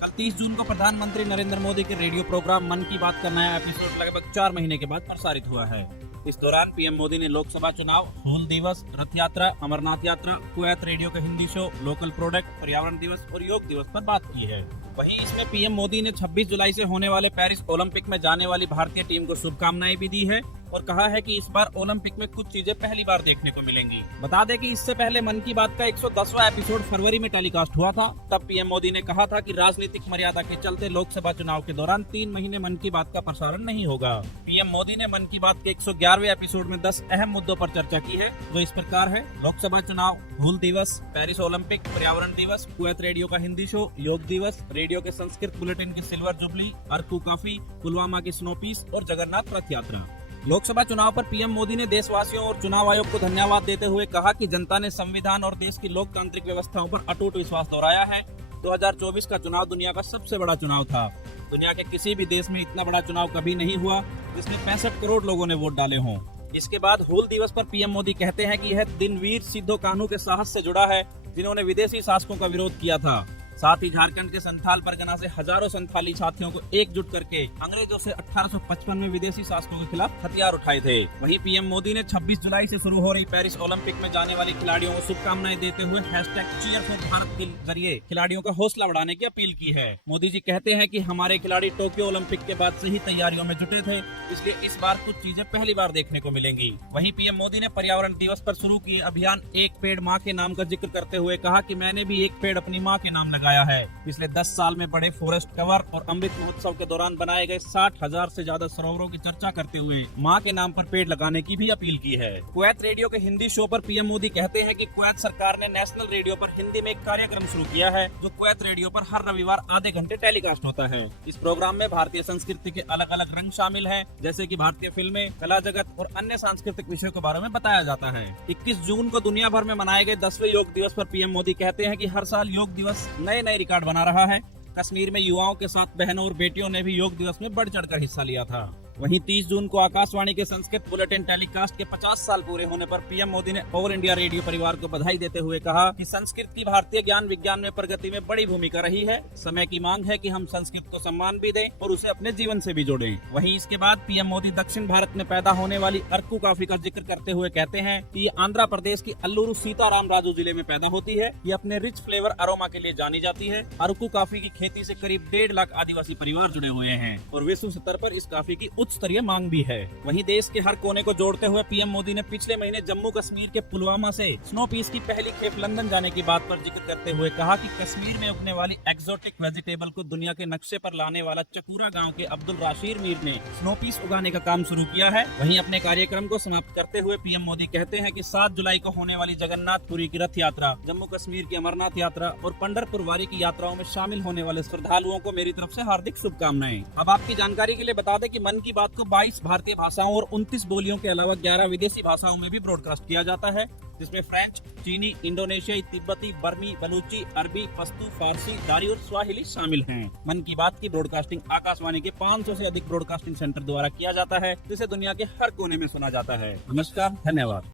कल 30 जून को प्रधानमंत्री नरेंद्र मोदी के रेडियो प्रोग्राम मन की बात का नया एपिसोड लगभग 4 महीने के बाद प्रसारित हुआ है। इस दौरान पीएम मोदी ने लोकसभा चुनाव, हूल दिवस, रथ यात्रा, अमरनाथ यात्रा, कुवैत रेडियो का हिंदी शो, लोकल प्रोडक्ट, पर्यावरण दिवस और योग दिवस पर बात की है। वहीं इसमें पीएम मोदी ने 26 जुलाई से होने वाले पेरिस ओलंपिक में जाने वाली भारतीय टीम को शुभकामनाएं भी दी है और कहा है कि इस बार ओलंपिक में कुछ चीजें पहली बार देखने को मिलेंगी। बता दें कि इससे पहले मन की बात का 110वां एपिसोड फरवरी में टेलीकास्ट हुआ था। तब पीएम मोदी ने कहा था कि राजनीतिक मर्यादा के चलते लोकसभा चुनाव के दौरान 3 महीने मन की बात का प्रसारण नहीं होगा। पीएम मोदी ने मन की बात के 111वें एपिसोड में 10 अहम मुद्दों पर चर्चा की है, जो इस प्रकार है: लोकसभा चुनाव, हूल दिवस, पेरिस ओलंपिक, पर्यावरण दिवस, कुवैत रेडियो का हिंदी शो, योग दिवस, रेडियो के संस्कृत बुलेटिन की silver jubilee, Araku coffee, Pulwama की स्नो पीस और जगन्नाथ रथ यात्रा। लोकसभा चुनाव पर पीएम मोदी ने देशवासियों और चुनाव आयोग को धन्यवाद देते हुए कहा कि जनता ने संविधान और देश की लोकतांत्रिक व्यवस्थाओं पर अटूट विश्वास दोहराया है। 2024 का चुनाव दुनिया का सबसे बड़ा चुनाव था। दुनिया के किसी भी देश में इतना बड़ा चुनाव कभी नहीं हुआ जिसमें 65 करोड़ लोगों ने वोट डाले हों। इसके बाद हूल दिवस पर पीएम मोदी कहते हैं कि यह दिन वीर सिद्धो कान्हू के साहस से जुड़ा है, जिन्होंने विदेशी शासकों का विरोध किया था। साथ ही झारखंड के संथाल परगना से हजारों संथाली साथियों को एकजुट करके अंग्रेजों से 1855 में विदेशी शासकों के खिलाफ हथियार उठाए थे। वहीं पीएम मोदी ने 26 जुलाई से शुरू हो रही पेरिस ओलंपिक में जाने वाली खिलाड़ियों को शुभकामनाएं देते हुए #cheer4Bharat के जरिए खिलाड़ियों का हौसला बढ़ाने की अपील की है। मोदी जी कहते हैं कि हमारे खिलाड़ी टोक्यो ओलंपिक के बाद से ही तैयारियों में जुटे थे, इसलिए इस बार कुछ चीजें पहली बार देखने को मिलेंगी। वहीं पीएम मोदी ने पर्यावरण दिवस पर शुरू किए अभियान एक पेड़ माँ के नाम का जिक्र करते हुए कहा कि मैंने भी एक पेड़ अपनी माँ के नाम लगाया है। पिछले 10 साल में बड़े फॉरेस्ट कवर और अमृत महोत्सव के दौरान बनाए गए 60,000 से ज्यादा सरोवरों की चर्चा करते हुए माँ के नाम पर पेड़ लगाने की भी अपील की है। कुवैत रेडियो के हिंदी शो पर पीएम मोदी कहते हैं कि कुवैत सरकार ने नेशनल रेडियो पर हिंदी में एक कार्यक्रम शुरू किया है, जो कुवैत रेडियो पर हर रविवार आधे घंटे टेलीकास्ट होता है। इस प्रोग्राम में भारतीय संस्कृति के अलग अलग रंग शामिल है, जैसे की भारतीय फिल्में, कला जगत और अन्य सांस्कृतिक विषयों के बारे में बताया जाता है। 21 जून को दुनिया भर में मनाए गए 10वें योग दिवस पर पीएम मोदी कहते हैं कि हर साल योग दिवस नए नए रिकॉर्ड बना रहा है। कश्मीर में युवाओं के साथ बहनों और बेटियों ने भी योग दिवस में बढ़ चढ़कर हिस्सा लिया था। वहीं 30 जून को आकाशवाणी के संस्कृत बुलेटिन टेलीकास्ट के 50 साल पूरे होने पर पीएम मोदी ने ऑल इंडिया रेडियो परिवार को बधाई देते हुए कहा कि संस्कृत की भारतीय ज्ञान विज्ञान में प्रगति में बड़ी भूमिका रही है। समय की मांग है कि हम संस्कृत को सम्मान भी दें और उसे अपने जीवन से भी जोड़ें। वहीं इसके बाद पीएम मोदी दक्षिण भारत में पैदा होने वाली अरकू कॉफी का जिक्र करते हुए कहते हैं कि ये आंध्र प्रदेश की अल्लूरू सीताराम राजू जिले में पैदा होती है। ये अपने रिच फ्लेवर अरोमा के लिए जानी जाती है। अरकू कॉफी की खेती से करीब 1.5 लाख आदिवासी परिवार जुड़े हुए हैं और विश्व स्तर पर इस कॉफी की उच्च स्तरीय मांग भी है। वहीं देश के हर कोने को जोड़ते हुए पीएम मोदी ने पिछले महीने जम्मू कश्मीर के पुलवामा से स्नो पीस की पहली खेप लंदन जाने की बात पर जिक्र करते हुए कहा कि कश्मीर में उगने वाली एक्सोटिक वेजिटेबल को दुनिया के नक्शे पर लाने वाला चकूरा गांव के अब्दुल राशीर मीर ने स्नो पीस उगाने का काम शुरू किया है। वहीं अपने कार्यक्रम को समाप्त करते हुए पीएम मोदी कहते हैं कि 7 जुलाई को होने वाली जगन्नाथपुरी की रथ यात्रा, जम्मू कश्मीर की अमरनाथ यात्रा और पंढरपुर वारी की यात्राओं में शामिल होने वाले श्रद्धालुओं को मेरी तरफ से हार्दिक शुभकामनाएं। अब आपकी जानकारी के लिए बता दें कि मन की बात को 22 भारतीय भाषाओं और 29 बोलियों के अलावा 11 विदेशी भाषाओं में भी ब्रॉडकास्ट किया जाता है, जिसमें फ्रेंच, चीनी, इंडोनेशियाई, तिब्बती, बर्मी, बलूची, अरबी, पश्तू, फारसी, दारी और स्वाहिली शामिल हैं। मन की बात की ब्रॉडकास्टिंग आकाशवाणी के 500 से अधिक ब्रॉडकास्टिंग सेंटर द्वारा किया जाता है, जिसे दुनिया के हर कोने में सुना जाता है। नमस्कार, धन्यवाद।